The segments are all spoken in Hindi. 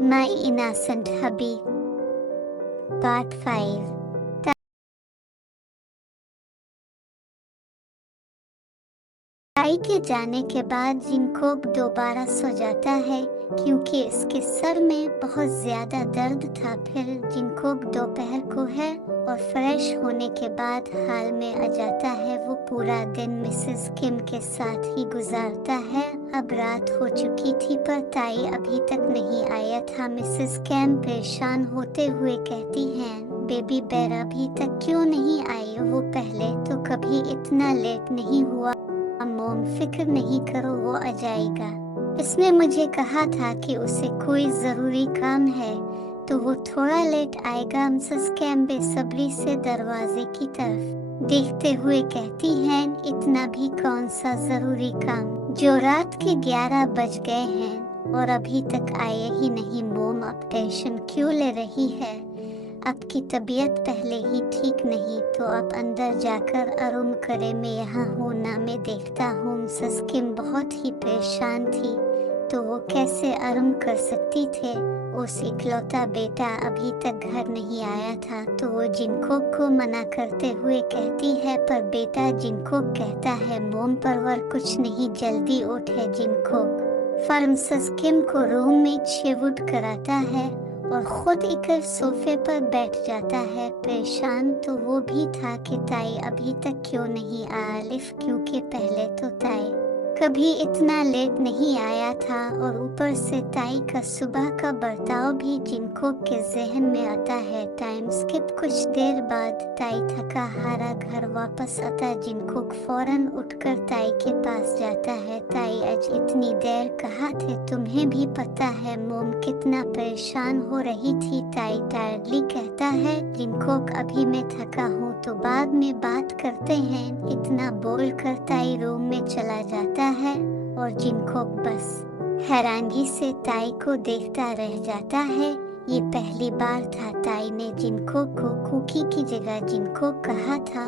My Innocent Hubby Part 5 ताई के जाने के बाद जिनकोब दोबारा सो जाता है क्योंकि इसके सर में बहुत ज्यादा दर्द था। फिर जिनकोब दोपहर को है और फ्रेश होने के बाद हाल में आ जाता है। वो पूरा दिन मिसेस किम के साथ ही गुजारता है। अब रात हो चुकी थी पर ताई अभी तक नहीं आया था। मिसेस किम परेशान होते हुए कहती हैं, बेबी बेर अभी तक क्यों नहीं आई? वो पहले तो कभी इतना लेट नहीं हुआ। मोम फिक्र नहीं करो, वो आ जाएगा। इसने मुझे कहा था कि उसे कोई जरूरी काम है तो वो थोड़ा लेट आएगा। मिसेस किम बेसब्री से दरवाजे की तरफ देखते हुए कहती हैं, इतना भी कौन सा जरूरी काम जो रात के 11 बज गए हैं और अभी तक आए ही नहीं। मोम अब टेंशन क्यों ले रही है? आपकी तबीयत पहले ही ठीक नहीं तो अब अंदर जाकर आराम करे। मैं यहाँ हूँ ना, मैं देखता हूँ। मिसेस किम बहुत ही परेशान थी तो वो कैसे आराम कर सकती थे? उस इकलौता बेटा अभी तक घर नहीं आया था तो वो जिनकोब को मना करते हुए कहती है, पर बेटा जिनकोब कहता है, मोम परवर कुछ नहीं, जल्दी उठे जिनकोब। फिर मिसेस किम को रूम में चेवुड कराता है और खुद एक सोफे पर बैठ जाता है। परेशान तो वो भी था कि ताई अभी तक क्यों नहीं आया, क्योंकि पहले तो ताई कभी इतना लेट नहीं आया था और ऊपर से ताई का सुबह का बर्ताव भी जिनकोब के जहन में आता है। टाइम स्किप कुछ देर बाद ताई थका हारा घर वापस आता। जिनकोब फौरन उठकर ताई के पास जाता है। ताई आज इतनी देर कहाँ थे? तुम्हें भी पता है मोम कितना परेशान हो रही थी? ताई टायर्डली कहता है, जिनकोब अभी मैं थका हूँ तो बाद में बात करते हैं। इतना बोलकर ताई रूम में चला जाता है और जिनकोब बस हैरानगी से ताई को देखता रह जाता है। ये पहली बार था ताई ने जिनकोब को कुकी की जगह जिनकोब कहा था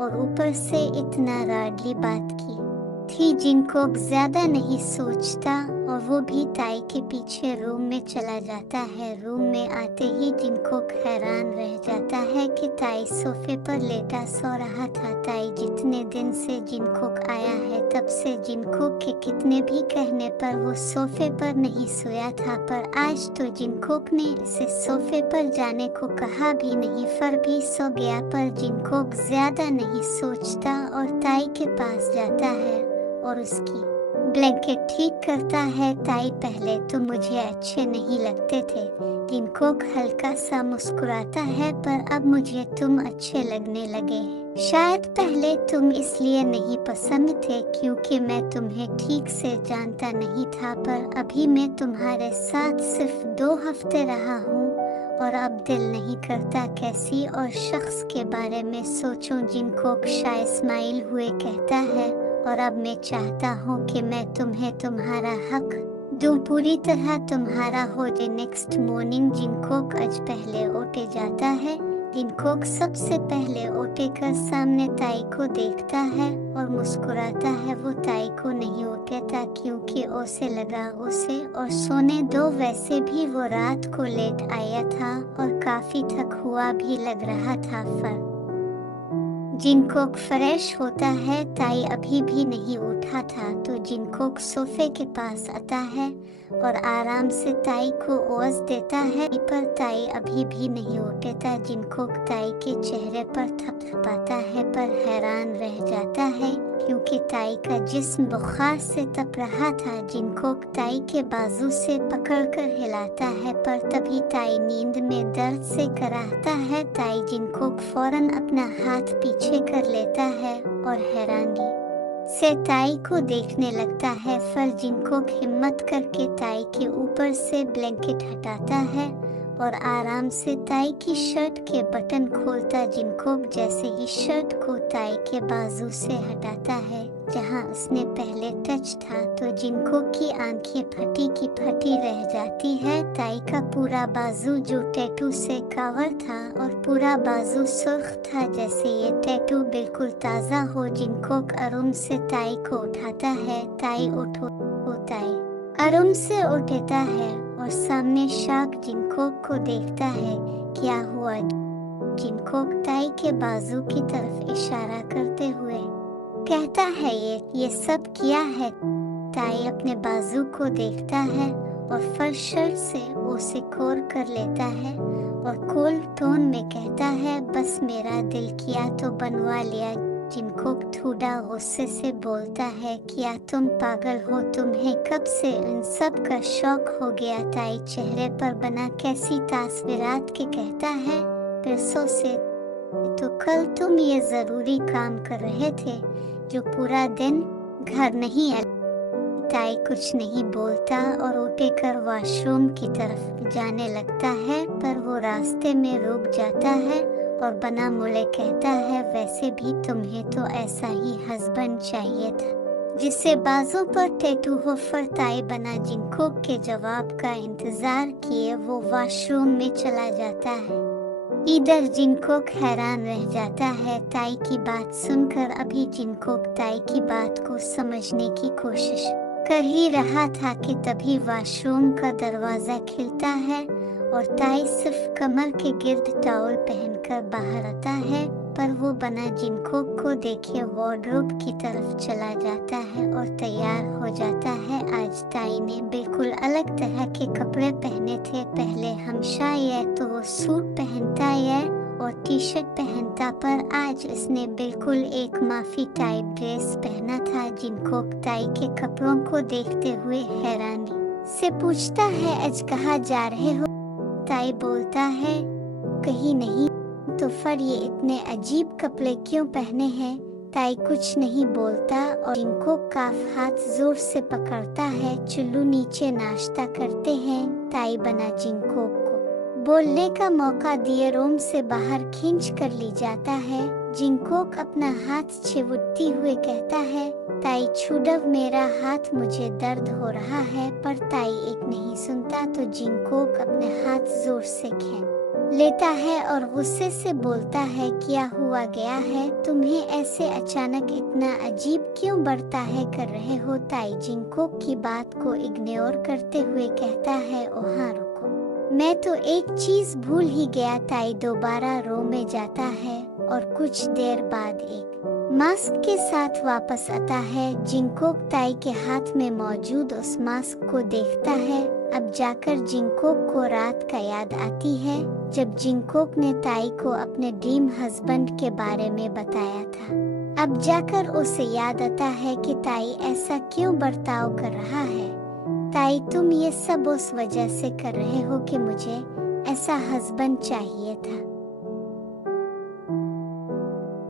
और ऊपर से इतना राडली बात की थी। जिनकोब ज्यादा नहीं सोचता और वो भी ताई के पीछे रूम में चला जाता है। रूम में आते ही जिनकोब हैरान रह जाता है कि ताई सोफे पर लेटा सो रहा था। ताई जितने दिन से जिनकोब आया है तब से जिनकोब के कितने भी कहने पर वो सोफे पर नहीं सोया था, पर आज तो जिनकोब ने इसे सोफे पर जाने को कहा भी नहीं, फिर भी सो गया। पर जिनकोब ज्यादा नहीं सोचता और ताई के पास जाता है और उसकी ब्लैंकेट ठीक करता है। ताई पहले तो मुझे अच्छे नहीं लगते थे। जिनकोब हल्का सा मुस्कुराता है, पर अब मुझे तुम अच्छे लगने लगे हैं। शायद पहले तुम इसलिए नहीं पसंद थे क्योंकि मैं तुम्हें ठीक से जानता नहीं था, पर अभी मैं तुम्हारे साथ सिर्फ 2 हफ्ते रहा हूँ और अब दिल नहीं करता कैसी और शख्स के बारे में सोचूं। जिनकोब शायद स्माइल हुए कहता है, और अब मैं चाहता हूँ कि मैं तुम्हें तुम्हारा हक दूं, पूरी तरह तुम्हारा हो जाए। नेक्स्ट मॉर्निंग जिनकोब आज पहले उठे जाता है। जिनकोब सबसे पहले उठे कर सामने ताई को देखता है और मुस्कुराता है। वो ताई को नहीं उठाता क्योंकि उसे लगा उसे और सोने दो। वैसे भी वो रात को लेट आया था और काफी थक हुआ भी लग रहा था। फिर जिनकोब फ्रेश होता है। ताई अभी भी नहीं उठा था तो जिनकोब सोफे के पास आता है और आराम से ताई को ओज देता है, पर ताई अभी भी नहीं उठता। जिनकोब ताई के चेहरे पर थपथपाता है पर हैरान रह जाता है क्योंकि ताई का जिस्म बुखार से तप रहा था। जिनकोब ताई के बाजू से पकड़कर हिलाता है पर तभी ताई नींद में दर्द से कराहता है। ताई जिनकोब फौरन अपना हाथ पीछे कर लेता है और हैरानी से ताई को देखने लगता है। फिर जिनकोब हिम्मत करके ताई के ऊपर से ब्लैंकेट हटाता है और आराम से ताई की शर्ट के बटन खोलता। जिनकोब जैसे ही शर्ट को ताई के बाजू से हटाता है जहां उसने पहले टच था तो जिनकोब की आंखें फटी की फटी रह जाती है। ताई का पूरा बाजू जो टैटू से कवर था और पूरा बाजू सुर्ख था जैसे ये टैटू बिल्कुल ताज़ा हो। जिनकोब आराम से ताई को उठाता है। ताई उठो, ताई आराम से उठता है और सामने शार्क जिनकोक को देखता है। क्या हुआ? जिनकोक ताई के बाजू की तरफ इशारा करते हुए कहता है, ये सब क्या है? ताई अपने बाजू को देखता है और फर्शर से उसे खोर कर लेता है और कोल्ड टोन में कहता है, बस मेरा दिल किया तो बनवा लिया। जिनकोक थोड़ा गुस्से से बोलता है, क्या तुम पागल हो? तुम्हें कब से इन सब का शौक हो गया? ताई चेहरे पर बना कैसी तासवीरात के कहता है, परसों से तो कल तुम ये जरूरी काम कर रहे थे जो पूरा दिन घर नहीं आए। ताई कुछ नहीं बोलता और उठकर वॉशरूम की तरफ जाने लगता है, पर वो रास्ते में रुक जाता है और बना मुड़े कहता है, वैसे भी तुम्हें तो ऐसा ही हस्बैंड चाहिए था जिससे बाजू पर टैटू हो। फिर ताई बना जिनकोक के जवाब का इंतजार किए वो वॉशरूम में चला जाता है। इधर जिनकोक हैरान रह जाता है ताई की बात सुनकर। अभी जिनकोक ताई की बात को समझने की कोशिश कर ही रहा था कि तभी वॉशरूम का दरवाजा खिलता है और ताई सिर्फ कमर के गिर्द टॉवल पहनकर बाहर आता है, पर वो बना जिनकोक को देखे वार्डरोब की तरफ चला जाता है और तैयार हो जाता है। आज ताई ने बिल्कुल अलग तरह के कपड़े पहने थे। पहले हमेशा ये तो वो सूट पहनता है और टी शर्ट पहनता, पर आज इसने बिल्कुल एक माफी टाइप ड्रेस पहना था। जिनकोक ताई के कपड़ों को देखते हुए हैरानी से पूछता है, आज कहाँ जा रहे हो? ताई बोलता है, कहीं नहीं। तो फिर ये इतने अजीब कपड़े क्यों पहने हैं? ताई कुछ नहीं बोलता और जिनकोक का हाथ जोर से पकड़ता है। चुल्लू नीचे नाश्ता करते हैं। ताई बना जिनकोक को बोलने का मौका दिए रूम से बाहर खींच कर ली जाता है। जिनकोक अपना हाथ चिवटती हुए कहता है, ताई छुड़व मेरा हाथ, मुझे दर्द हो रहा है। पर ताई एक नहीं सुनता तो जिनकोक अपने हाथ जोर से खींच लेता है और गुस्से से बोलता है, क्या हुआ गया है? तुम्हें ऐसे अचानक इतना अजीब क्यों बर्ताव कर रहे हो? ताई जिनकोक की बात को इग्नोर करते हुए कहता है, ओह रुको, मैं तो एक चीज भूल ही गया। ताई दोबारा रो में जाता है और कुछ देर बाद एक मास्क के साथ वापस आता है। जिनकोक ताई के हाथ में मौजूद उस मास्क को देखता है। अब जाकर जिनकोक को रात का याद आती है जब जिनकोक ने ताई को अपने ड्रीम हस्बैंड के बारे में बताया था। अब जाकर उसे याद आता है कि ताई ऐसा क्यों बर्ताव कर रहा है। ताई तुम ये सब उस वजह से कर रहे हो कि मुझे ऐसा हस्बैंड चाहिए था।